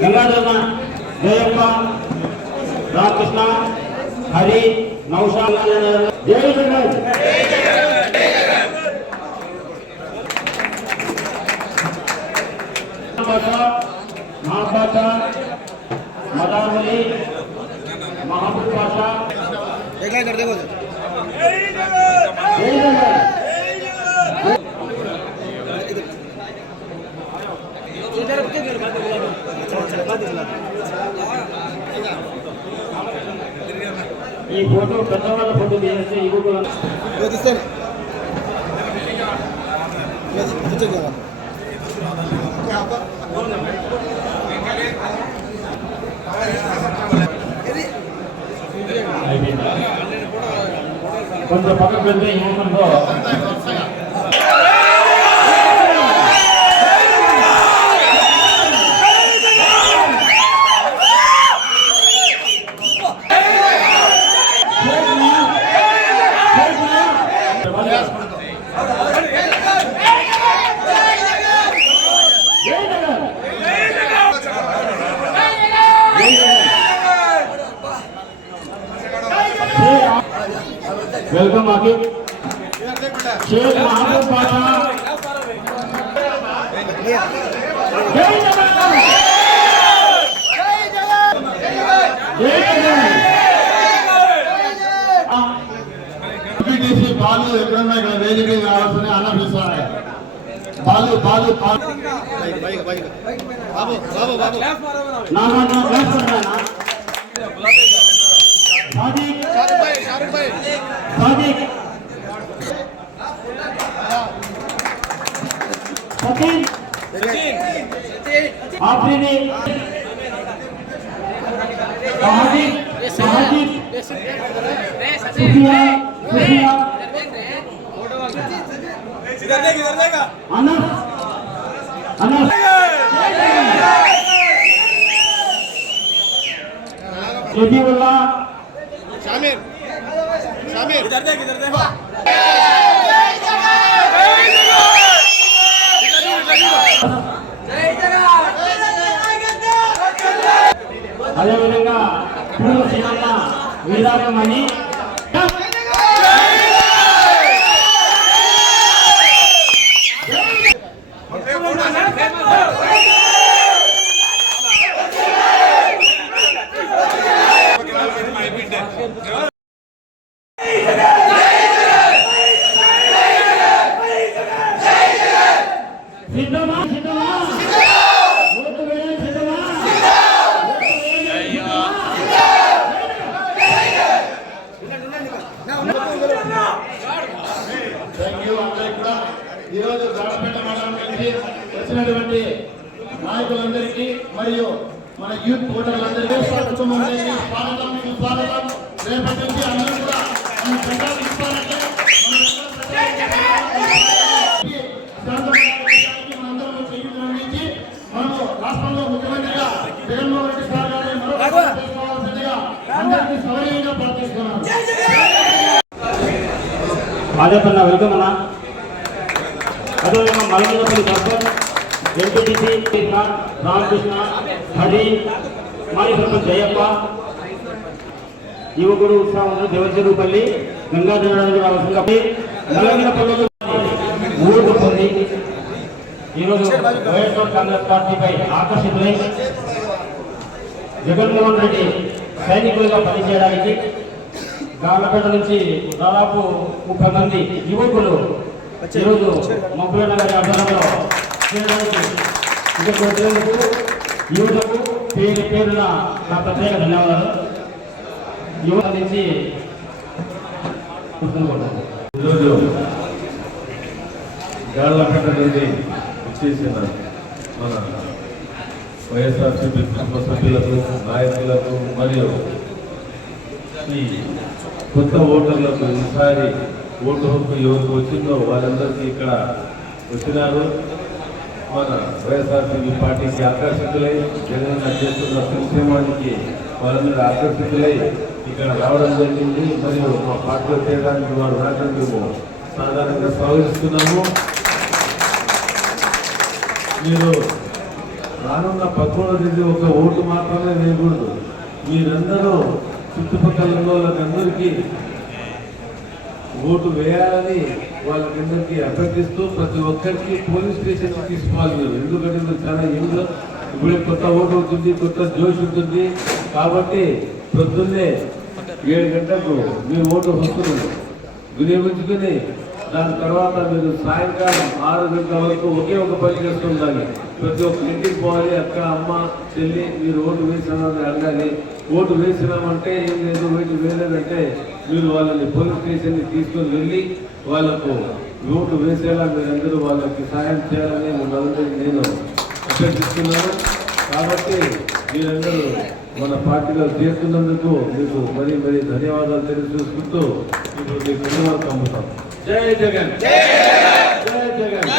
గంగాధర జయప్ప రామకృష్ణ హరి నౌషా జై జగన్ महाबादशाह मदार वली महबूब बादशाह कर देखो ఈ ఫోటో పెద్దవాళ్ళ ఫోటో తీస్తే యువకులు కొంచెం పక్కకు వెళ్తే యువకులతో वेलकम आगे शेख महबूब बादशाह जय जवान जय जवान जय जवान बीटीसी बालू ఎక్కడన్నా ఇక్కడ వేదిక రావాల్సిన అన్న పిలుస్తారు బాలు బాలు బాబు బాబు బాబు నా నా నా క్లాస్ करना सादिक शाहरुख भाई सादिक सचिन आफरीनी सादिक सादिक सुफिया सुफिया इधर देगा अनस अनस जबीउल्लाह शामिर शामिर इधर देख అదే విధంగా పూర్వ సీనన్న వీరాగమని ఈరోజు రామపేట మండలానికి వచ్చినటువంటి నాయకులందరికీ మరియు మన యూత్ ఓటర్లందరికీ స్వాగతం. రేపటి నుంచి అందరూ కూడా మన ప్రజలు ఇస్తారంటే మనందరూ చేయించి మనము రాష్ట్రంలో ముఖ్యమంత్రిగా జగన్మోహన్ రెడ్డి సార్ గారిని మరొకసారిగా అందరికీ సౌర్యంగా ప్రార్థిస్తున్నాను. ఆదేపన్న వెల్కమ్ అన్న. అదేవిధంగా మలమూలపల్లి సర్పంచ్ ఎంపీటీసీ రామకృష్ణ హరి మాజీ సర్పంచ్ జయప్ప యువకుడు ఉత్సాహం దేవచెరుపల్లి గంగాధర నల్లగినపల్లి ఊరు పొంది ఈరోజు వైఎస్ఆర్ కాంగ్రెస్ పార్టీపై ఆకర్షితులై జగన్మోహన్ రెడ్డి సైనికులుగా పనిచేయడానికి గాలపేట నుంచి దాదాపు 30 మంది యువకులు ఈరోజు మబ్బులన్న గారి ఆధ్వర్యంలో చేయడానికి ఇక్కడికి వచ్చేందుకు యువతకు పేరు పేరున నా ప్రత్యేక ధన్యవాదాలు. యువత నుంచి ఈరోజు గాలపేట నుండి వచ్చేసిన మన వైఎస్ఆర్సీపీ కుటుంబ సభ్యులకు నాయకులకు మరియు ఈ కొత్త ఓటర్లకు ఈసారి ఓటు హక్కు ఎవరికి వచ్చిందో వాళ్ళందరికీ ఇక్కడ వచ్చినారు. మన వైఎస్ఆర్సీపీ పార్టీకి ఆకర్షితులై జగన్ చేస్తున్న సంక్షేమానికి వాళ్ళందరూ ఆకర్షితులై ఇక్కడ రావడం జరిగింది. మరియు మా పార్టీలో చేయడానికి వారు రావడం మేము సాధారణంగా స్వాగతిస్తున్నాము. మీరు రానున్న 11వ తేదీ ఒక ఓటు మాత్రమే వేయకూడదు. మీరందరూ చుట్టుపక్కల ఉన్న వాళ్ళకందరికీ ఓటు వేయాలని వాళ్ళకందరికీ అభ్యర్థిస్తూ ప్రతి ఒక్కరికి పోలీస్ స్టేషన్కి తీసుకోవాలి మీరు. ఎందుకంటే మీరు చాలా యంగ్, ఇప్పుడే కొత్త ఓటు అవుతుంది, కొత్త జోష్ ఉంటుంది. కాబట్టి పొద్దున్నే 7 గంటలకు మీ ఓటు హక్కును వినియోగించుకుని దాని తర్వాత మీరు సాయంకాలం 6 గంటల వరకు ఒకే ఒక పని చేస్తుండాలి. ప్రతి ఒక్క ఇంటికి పోవాలి, అక్క అమ్మ చెల్లి మీరు ఓటు వేసినామని అడగాలి. ఓటు వేసినామంటే ఏం లేదు, ఓటు వేయలేదంటే మీరు వాళ్ళని పోలీస్ స్టేషన్కి తీసుకొని వెళ్ళి వాళ్ళకు ఓటు వేసేలా మీరందరూ వాళ్ళకి సాయం చేయాలని నేను అభ్యర్థిస్తున్నాను. కాబట్టి మీరందరూ మన పార్టీలో చేస్తున్నందుకు మీకు మరీ మరీ ధన్యవాదాలు తెలియజేసుకుంటూ ఇప్పుడు మీ కుటుంబానికి పంపుతాం. జై జగన్, జై జగన్.